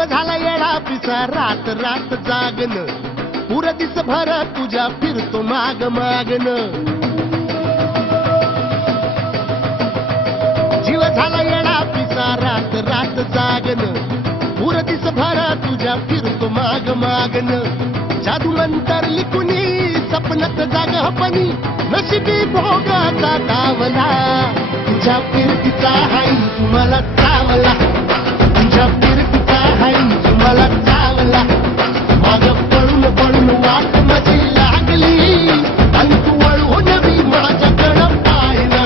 जीव झाला येडा पिसा रात रात जागन पुर दिस भर तुझ्या फिरतो माग मागन जीव झाला येडा पिसा रात रात जागन पुर दिस भर तुझ्या फिरतो माग मागन जादू मंतर लिखुनी सपनत जाग हपनी नशिबी भोगाचा दावला तुझ्या फिरतीचा हाई तुम्हाला चावला तुझ्या फिरतीचा हाई तुम्हाला चावला माग पळून पळून वाट माझी लागली आणि तू वळून मी माझ्याकडं पाहिला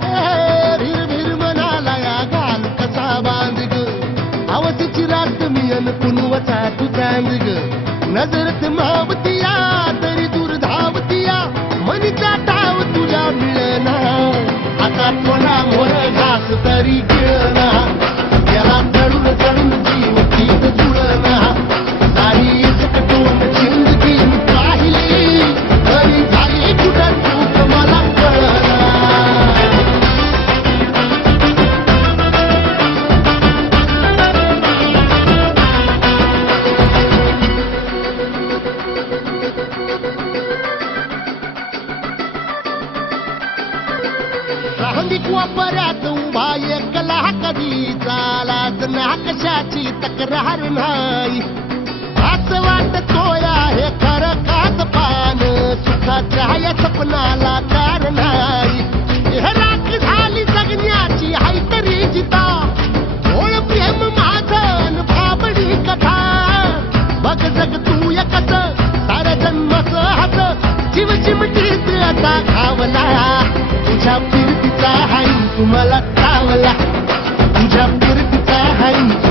भिर म्हणाला या घाल कसा बांध ग आवतीची रात मी अन पुनवचा तू चांद ग नजरत मावतिया तरी दूर धावतिया मनीचा टाव तुझ्या मिळना आता कोणा मोर घास तरी गिळना याला चढून चढून जीव गीत जुळना सारी सकटून जिंदगी पाहिली तरी झाली कुठं चूक मला कळना वापरात उभा एकला कधी चालाच ना कशाची तक्रार नाही असं वाटतो आहे खरं काच पान सुखाच्या या सपनाला कार नाही राख झाली जगण्याची हाय तरी जिता ओळ प्रेम माझं भाबडी कथा बघ जग तू एकच साऱ्या जन्मच हात जीव चिमटीत आता खावला तुझ्या फिरतीचा हाई तुम्हाला चावला तुझ्या फिरतीचा हाई